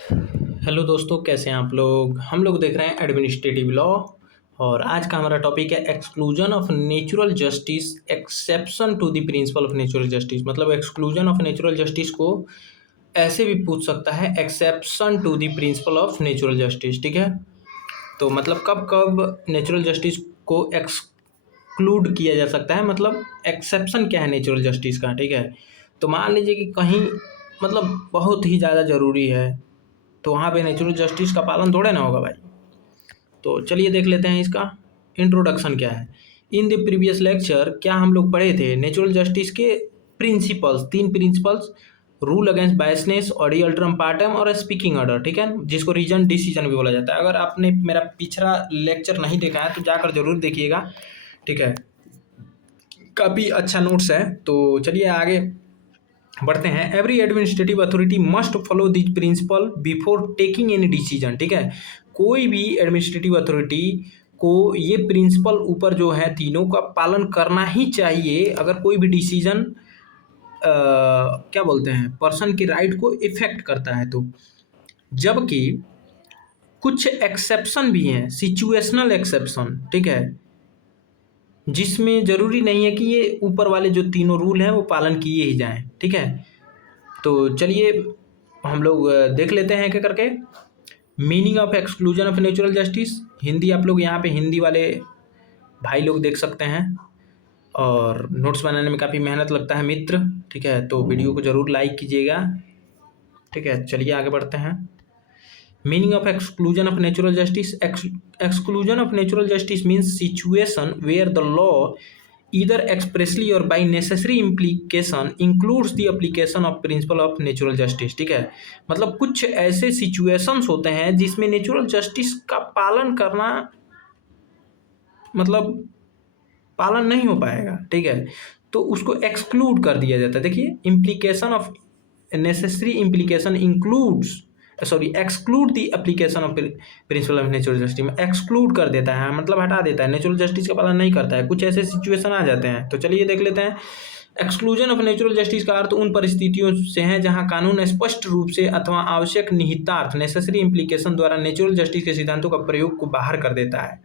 Hello दोस्तों, कैसे हैं आप लोग। हम लोग देख रहे हैं एडमिनिस्ट्रेटिव लॉ। और आज का हमारा टॉपिक है exclusion of natural justice exception to the principle of natural justice. मतलब एक्सक्लूजन ऑफ नेचुरल जस्टिस को ऐसे भी पूछ सकता है, exception to the principle of natural justice. ठीक है, तो मतलब कब कब नेचुरल जस्टिस को एक्सक्लूड किया जा सकता है, मतलब एक्सेप्शन क्या है नेचुरल जस्टिस का। ठीक है, तो मान लीजिए कि कहीं मतलब बहुत ही ज़्यादा ज़रूरी है, तो वहाँ पे नेचुरल जस्टिस का पालन थोड़े ना होगा भाई। तो चलिए देख लेते हैं इसका इंट्रोडक्शन क्या है। इन द प्रीवियस लेक्चर क्या हम लोग पढ़े थे, नेचुरल जस्टिस के प्रिंसिपल्स, तीन प्रिंसिपल्स, रूल अगेंस्ट बायसनेस, ऑडी अल्ट्रम पार्टम और स्पीकिंग ऑर्डर। ठीक है, जिसको रीजन डिसीजन भी बोला जाता है। अगर आपने मेरा पिछड़ा लेक्चर नहीं देखा है तो जाकर जरूर देखिएगा। ठीक है, काफ़ी अच्छा नोट्स है। तो चलिए आगे बढ़ते हैं। Every administrative authority must follow this principle before taking any decision. ठीक है, कोई भी एडमिनिस्ट्रेटिव अथॉरिटी को ये प्रिंसिपल ऊपर जो है तीनों का पालन करना ही चाहिए अगर कोई भी डिसीजन क्या बोलते हैं पर्सन की राइट को इफेक्ट करता है तो। जबकि कुछ एक्सेप्शन भी हैं, सिचुएशनल एक्सेप्शन। ठीक है, जिसमें ज़रूरी नहीं है कि ये ऊपर वाले जो तीनों रूल हैं वो पालन किए ही जाएं। ठीक है, तो चलिए हम लोग देख लेते हैं क्या करके। Meaning of exclusion of natural justice, Hindi आप लोग यहाँ पे हिंदी वाले भाई लोग देख सकते हैं। और नोट्स बनाने में काफ़ी मेहनत लगता है मित्र। ठीक है, तो वीडियो को ज़रूर लाइक कीजिएगा। ठीक है, चलिए आगे बढ़ते हैं। Meaning of exclusion of natural justice, exclusion of natural justice means situation where the law either expressly or by necessary implication includes the application of principle of natural justice। ठीक है, मतलब कुछ ऐसे situations होते हैं जिसमें नेचुरल जस्टिस का पालन करना मतलब पालन नहीं हो पाएगा। ठीक है, तो उसको एक्सक्लूड कर दिया जाता है। देखिए, implication of necessary implication includes exclude the application of principal of natural justice में एक्सक्लूड कर देता है, मतलब हटा देता है, नेचुरल जस्टिस का पालन नहीं करता है। कुछ ऐसे सिचुएशन आ जाते हैं। तो चलिए देख लेते हैं। एक्सक्लूजन ऑफ नेचुरल जस्टिस का अर्थ उन परिस्थितियों से है जहां कानून स्पष्ट रूप से अथवा आवश्यक निहितार्थ नेसेसरी इम्प्लीकेशन द्वारा नेचुरल जस्टिस के सिद्धांतों का प्रयोग को बाहर कर देता है।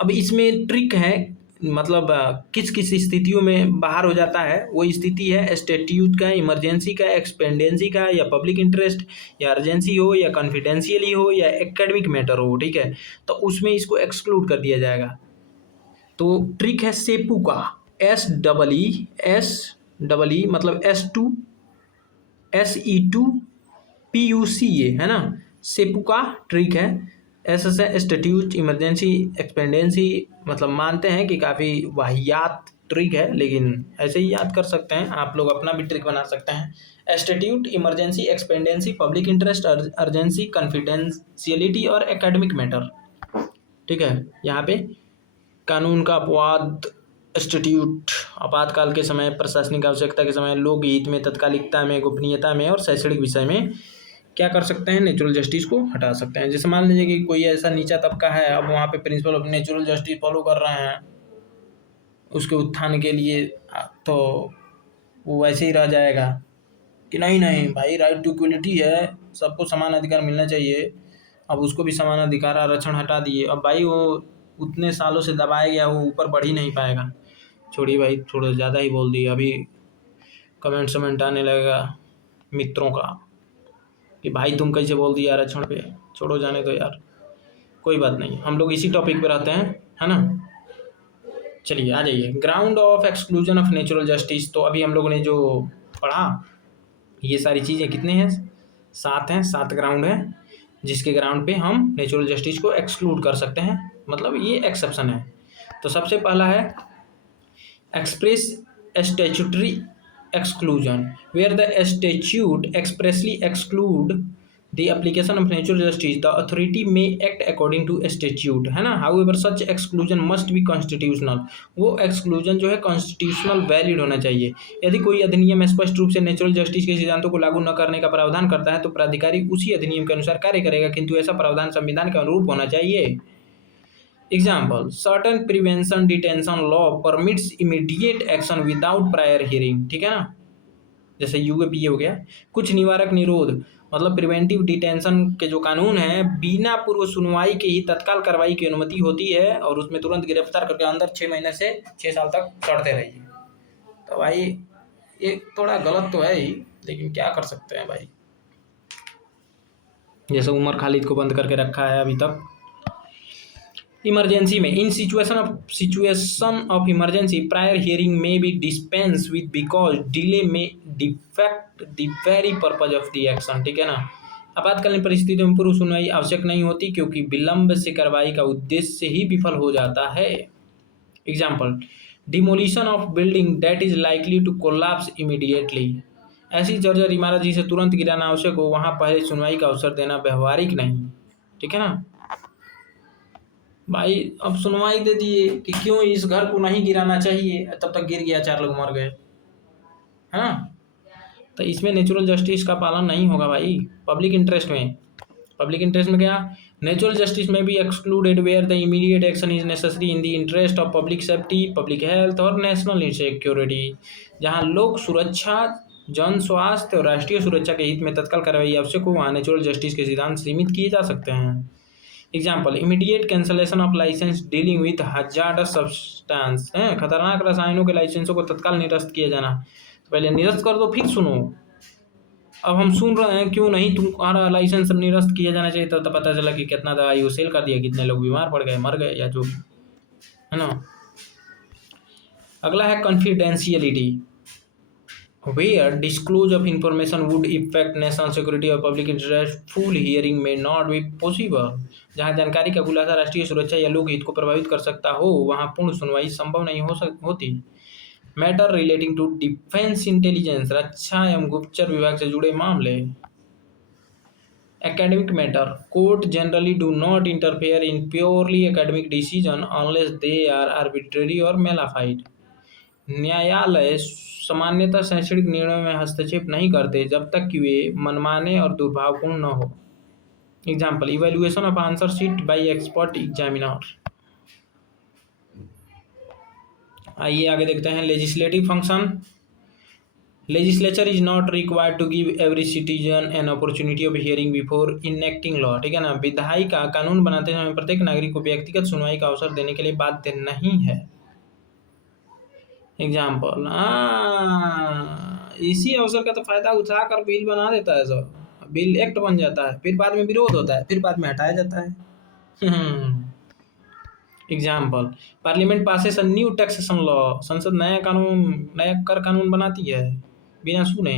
अब इसमें ट्रिक है, मतलब किस किस स्थितियों में बाहर हो जाता है। वो स्थिति है स्टैट्यूट का, इमरजेंसी का, एक्सपेंडेंसी का, या पब्लिक इंटरेस्ट, या अर्जेंसी हो, या कॉन्फिडेंशियली हो, या एकेडमिक मैटर हो। ठीक है, तो उसमें इसको एक्सक्लूड कर दिया जाएगा। तो ट्रिक है सेपू का, एस मतलब SE2PUCA है ना, सेपू का ट्रिक है। ऐसे से स्टैट्यूट, इमरजेंसी, एक्सपेंडेंसी, मतलब मानते हैं कि काफ़ी वाहियात ट्रिक है, लेकिन ऐसे ही याद कर सकते हैं। आप लोग अपना भी ट्रिक बना सकते हैं। Statute, emergency, expediency, public interest, urgency, confidentiality और एकेडमिक मैटर। ठीक है, यहाँ पे कानून का अपवाद, स्टैट्यूट, आपातकाल के समय, प्रशासनिक आवश्यकता के समय, लोक हित में, तत्कालिकता में, गोपनीयता में और शैक्षणिक विषय में क्या कर सकते हैं, नेचुरल जस्टिस को हटा सकते हैं। जैसे मान लीजिए कि कोई ऐसा नीचा तबका है, अब वहाँ पे principal of natural justice follow कर रहे हैं उसके उत्थान के लिए, तो वो वैसे ही रह जाएगा कि नहीं नहीं भाई, राइट टू इक्वलिटी है, सबको समान अधिकार मिलना चाहिए। अब उसको भी समान अधिकार आरक्षण हटा दिए, अब भाई वो उतने सालों से दबाया गया, वो ऊपर बढ़ ही नहीं पाएगा। छोड़िए भाई, थोड़ा ज़्यादा ही बोल दिए। अभी कमेंट आने लगेगा मित्रों का कि भाई तुम कैसे बोल दिया आरक्षण पे। छोड़ो, जाने दो यार, कोई बात नहीं, हम लोग इसी टॉपिक पे रहते हैं, है ना। चलिए आ जाइए, ground of exclusion of natural justice. तो अभी हम लोगों ने जो पढ़ा, ये सारी चीज़ें कितने हैं, 7 हैं, 7 ग्राउंड हैं जिसके ग्राउंड पे हम नेचुरल जस्टिस को एक्सक्लूड कर सकते हैं, मतलब ये एक्सेप्शन है। तो सबसे पहला है express statutory exclusion, where the statute expressly exclude the application of natural justice, the authority may act according to statute, है ना। however such exclusion must be constitutional, वो exclusion जो है constitutional valid होना चाहिए। यदि कोई अधिनियम स्पष्ट रूप से नेचुरल जस्टिस के सिद्धांतों को लागू न करने का प्रावधान करता है तो प्राधिकारी उसी अधिनियम के अनुसार कार्य करेगा, किंतु ऐसा प्रावधान संविधान के अनुरूप होना चाहिए। Example, certain prevention detention law permits immediate action without prior hearing। ठीक है ना, जैसे यूएपीए हो गया। कुछ निवारक निरोध मतलब प्रिवेंटिव डिटेंशन के जो कानून हैं, बिना पूर्व सुनवाई के ही तत्काल कार्रवाई की अनुमति होती है और उसमें तुरंत गिरफ्तार करके अंदर 6 महीने से 6 साल तक सड़ते रहिए। तो भाई ये थोड़ा गलत तो है ही, लेकिन क्या कर सकते हैं भाई। जैसे उमर खालिद को बंद करके रखा है अभी तक। इमरजेंसी में in situation of emergency prior hearing may be dispense with because delay may defeat the very purpose of the action. ठीक है ना। आपातकालीन परिस्थितियों में पूर्व सुनवाई आवश्यक नहीं होती क्योंकि विलंब से कार्रवाई का उद्देश्य ही विफल हो जाता है। Example, demolition of building that is likely to collapse immediately. ऐसी जर्जर इमारत जिसे तुरंत गिराना आवश्यक हो, वहां पहले सुनवाई का अवसर देना व्यवहारिक नहीं। ठीक है ना भाई। अब सुनवाई दे दिए कि क्यों इस घर को नहीं गिराना चाहिए, तब तक गिर गया, 4 लोग मर गए, है ना। तो इसमें नेचुरल जस्टिस का पालन नहीं होगा भाई। पब्लिक इंटरेस्ट में क्या, नेचुरल जस्टिस में भी excluded where the immediate action is necessary in the interest of public safety, public health और नेशनल सिक्योरिटी। जहां लोक सुरक्षा, जन स्वास्थ्य और राष्ट्रीय सुरक्षा के हित में तत्काल कार्रवाई आवश्यक हो, वहां नेचुरल जस्टिस के सिद्धांत सीमित किए जा सकते हैं। Example, immediate cancellation of licence dealing with hazardous substance है, खतरनाक रसायनों के लाइसेंसों को तत्काल निरस्त किया जाना। तो पहले निरस्त कर दो फिर सुनो। अब हम सुन रहे हैं क्यों नहीं तुम्हारा लाइसेंस निरस्त किया जाना चाहिए, तो पता चला कि कितना दवाई वो सेल कर दिया, कितने लोग बीमार पड़ गए, मर गए, या जो है ना। अगला है confidentiality, where disclosure of information would affect national security or public interest, full hearing may not be possible। जहां जानकारी का खुलासा राष्ट्रीय सुरक्षा या लोक हित को प्रभावित कर सकता हो, वहां पूर्ण सुनवाई संभव नहीं होती। Matter relating to defence intelligence, रक्षा एवं गुप्तचर विभाग से जुड़े मामले। Academic matter, court generally do not interfere in purely academic decision unless they are arbitrary और मेलाफाइड। न्यायालय सामान्यतः शैक्षणिक निर्णयों में हस्तक्षेप नहीं करते जब तक कि वे मनमाने और दुर्भावपूर्ण न हो। Example, evaluation of answer sheet by expert examiner. आइए आगे देखते हैं legislative function. Legislature is not required to give every citizen an opportunity of hearing before enacting law. ठीक है ना। विधायी का कानून बनाते समय प्रत्येक नागरिक को व्यक्तिगत सुनवाई का अवसर देने के लिए बाध्य नहीं है। एग्जाम्पल, इसी अवसर का तो फायदा उठाकर बिल बना देता है सब, बिल एक्ट बन जाता है, फिर बाद में विरोध होता है, फिर बाद में हटाया जाता है। Example, parliament passes a new taxation law, संसद नया कर कानून बनाती है बिना सुने।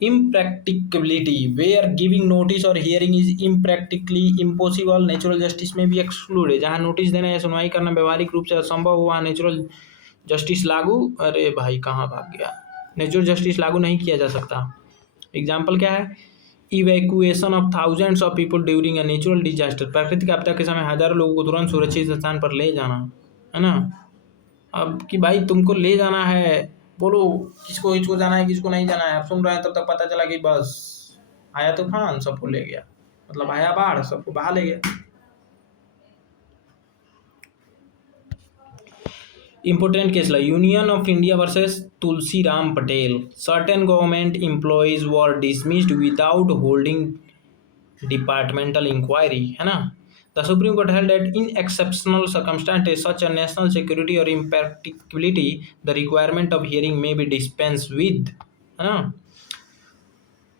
इम्प्रैक्टिकबिलिटी, वेयर गिविंग नोटिस और hearing is impractically impossible, natural justice में भी एक्सक्लूड है। जहाँ नोटिस देना या सुनवाई करना व्यवहारिक रूप से असंभव हो, वहाँ नेचुरल जस्टिस लागू, अरे भाई कहाँ भाग गया, नेचुरल जस्टिस लागू नहीं किया जा सकता। एग्जाम्पल क्या है, evacuation of thousands of people during a natural disaster, प्राकृतिक आपदा के समय हजारों लोगों को तुरंत सुरक्षित स्थान पर ले जाना, है ना। अब कि भाई तुमको ले जाना है, बोलो किसको जाना है, किसको नहीं जाना है। आप सुन रहे हैं, तब तक पता चला कि बस आया तूफान सबको ले गया, मतलब आया बाढ़ सबको बहा ले गया। Important case like Union of India versus Tulsiram Patel. Certain government employees were dismissed without holding departmental inquiry, है ना। The Supreme Court held that in exceptional circumstances such as national security or impracticability, the requirement of hearing may be dispensed with, है ना।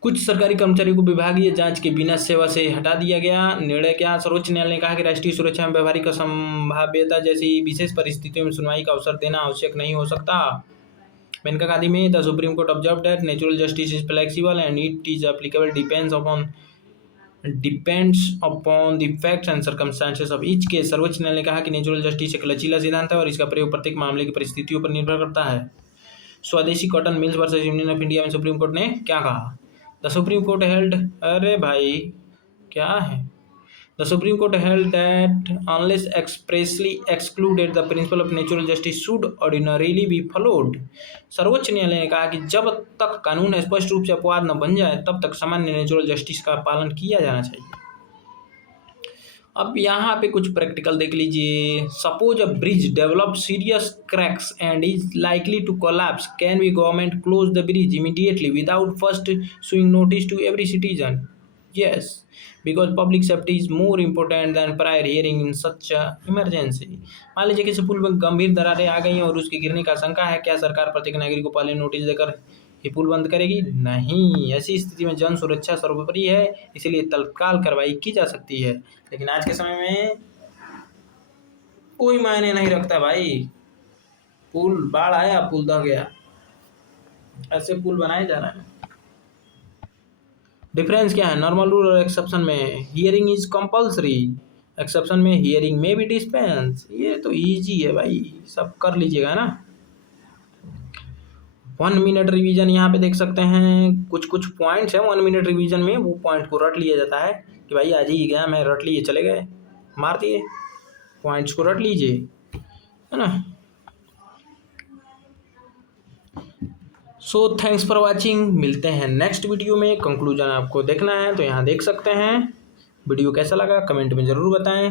कुछ सरकारी कर्मचारियों को विभागीय जांच के बिना सेवा से हटा दिया गया। निर्णय क्या, सर्वोच्च न्यायालय ने कहा कि राष्ट्रीय सुरक्षा में व्यवहारिक असंभाव्यता जैसी विशेष परिस्थितियों में सुनवाई का अवसर देना आवश्यक नहीं हो सकता। मेनका गांधी में the supreme court observe that natural justice is flexible and it is applicable depends upon the facts and circumstances of each case. सर्वोच्च न्यायालय ने कहा कि नेचुरल जस्टिस एक लचीला सिद्धांत है और इसका प्रयोग प्रत्येक मामले की परिस्थितियों पर निर्भर करता है। स्वदेशी cotton mills versus union of India में सुप्रीम कोर्ट ने क्या कहा, द सुप्रीम कोर्ट हेल्ड, अरे भाई क्या है, the supreme court held that unless expressly excluded the principle of natural justice should ordinarily be followed. सर्वोच्च न्यायालय ने कहा कि जब तक कानून स्पष्ट रूप से अपवाद न बन जाए, तब तक सामान्य नेचुरल जस्टिस का पालन किया जाना चाहिए। अब यहाँ पे कुछ प्रैक्टिकल देख लीजिए। Suppose a bridge develop serious cracks and is likely to collapse, can be government close the bridge immediately without first showing notice to every citizen? Yes, because public safety is more important than prior hearing in such a emergency. मान लीजिए किसी पुल में गंभीर दरारें आ गई हैं और उसके गिरने का आशंका है, क्या सरकार प्रत्येक नागरिक को पहले नोटिस देकर ही पुल बंद करेगी? नहीं, ऐसी स्थिति में जन सुरक्षा सर्वोपरि है, इसलिए तत्काल कार्रवाई की जा सकती है। लेकिन आज के समय में कोई मायने नहीं रखता भाई। पुल बाढ़ आया, पुल दह गया, ऐसे पुल बनाए जा रहे हैं। डिफरेंस क्या है नॉर्मल रूल और एक्सेप्शन में? हियरिंग इज कंपल्सरी, एक्सेप्शन में हियरिंग में भी डिस्पेंस। ये तो इजी है भाई, सब कर लीजिएगा ना। 1 मिनट रिवीजन यहाँ पे देख सकते हैं, कुछ कुछ पॉइंट्स हैं 1 मिनट रिवीजन में, वो पॉइंट को रट लिया जाता है कि भाई आज ही गया मैं, रट लिए, चले गए, मार दिए, पॉइंट्स को रट लीजिए, है ना। सो थैंक्स फॉर वॉचिंग, मिलते हैं नेक्स्ट वीडियो में। कंक्लूजन आपको देखना है तो यहाँ देख सकते हैं। वीडियो कैसा लगा कमेंट में ज़रूर बताएं।